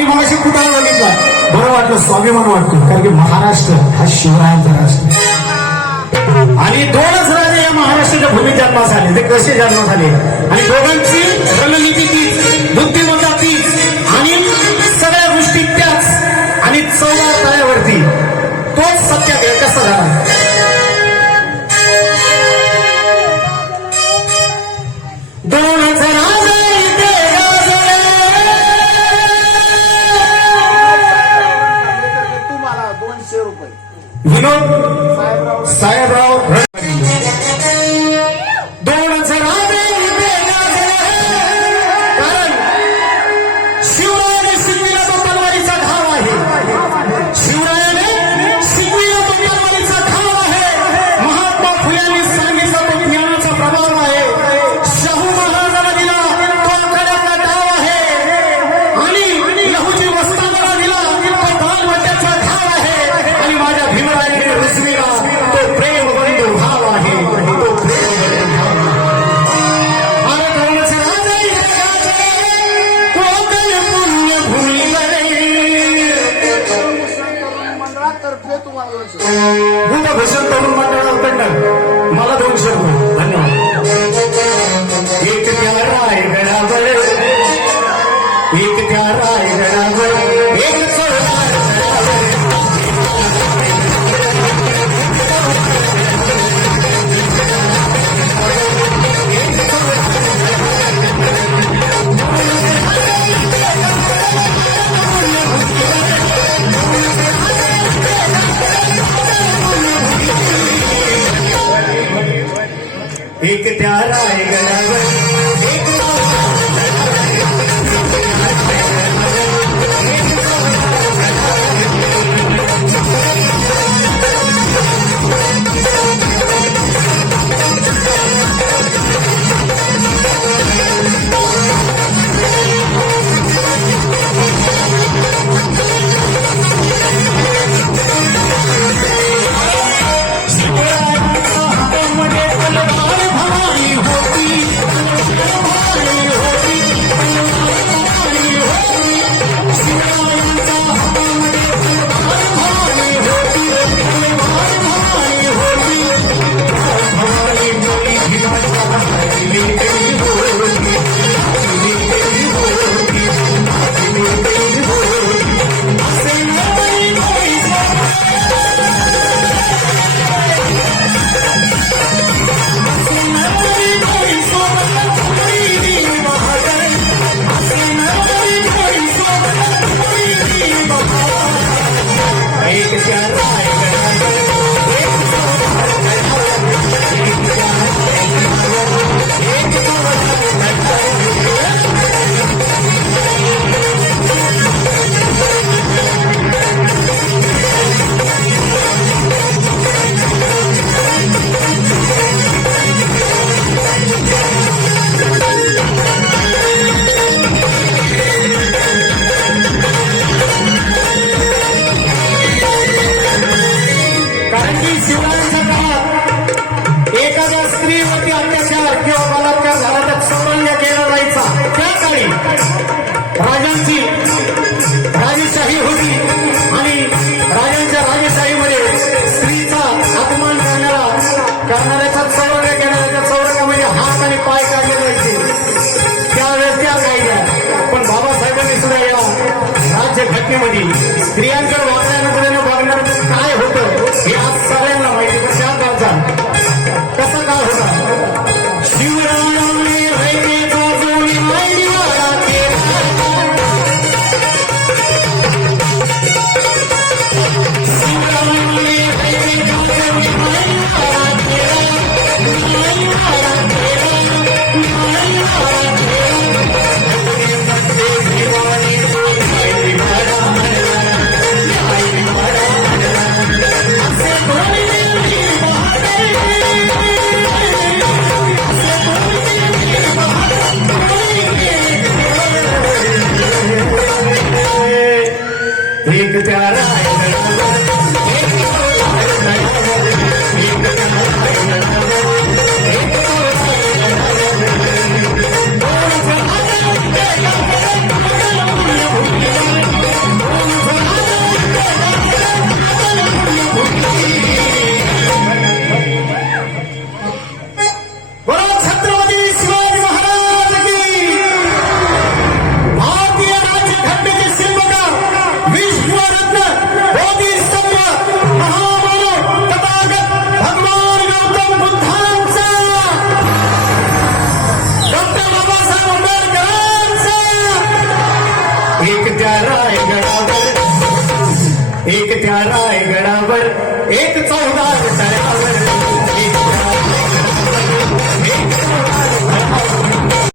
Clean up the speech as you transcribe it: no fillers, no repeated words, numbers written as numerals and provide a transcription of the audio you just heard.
मगाशी कुठाला बघितला बरं वाटलं, स्वाभिमान वाटतो, कारण की महाराष्ट्र हा शिवरायांचा राष्ट्र आणि दोनच राजे या महाराष्ट्राच्या भूमी जन्मास आले. ते कसे जन्मास आले आणि दोघांची रणनीती तीच, बुद्धिमत्ता तीच आणि सगळ्या गोष्टी त्याच आणि 14 तळ्यावरती तोच सत्याग्रह कसा झाला. विनोद साहेबराव कारण शिवरायाने शिकविला तो तलवारीचा घाव आहे. शिवरायाने शिकविला तो तलवारीचा घाव आहे. महात्मा फुल्यांनी सांगितलं तो ज्ञानाचा प्रभाव आहे. शाहू महाराजांना दिला तो आखाड्याचा डाव आहे आणि लहुजी वस्तादाला दिला तो बालवट्याचा घाव आहे आणि माझ्या भीमरायाने रुसविला तो प्रेम बंधू भाव आहे. तो प्रेम भूषण तरुण मंडळाकडनं मला 200 रुपये धन्यवाद. एक त्या रायगडावर, एक त्या रायगडावर, एक एक त्या रायगडावर, एक राजांची राजेशाही होती आणि राजांच्या राजेशाहीमध्ये स्त्रीचा अपमान करणाऱ्याचा चौरंग केला. चौरंगामध्ये हात आणि पाय काढले जायचे त्यावेळेस त्या कायद्या. पण बाबासाहेबांनी सुद्धा या राज्यघटनेमध्ये स्त्रियांकडे वागण्यानंतर बघणार काय होतं हे आज सगळ्यांना माहिती. पण त्या काळचा कसा काळ होता. शिवरायांनी रयतेचा जोडी मायनीवाडा केला. शिवरायांनी रयतेचा जोडी मायनीवाडा केला. मायनीवाडा केला. मायनीवाडा केला. भिवानी मायनीवाडा आणला. मायनीवाडा आणला. असे दोन्ही एक प्यारा एक चौदार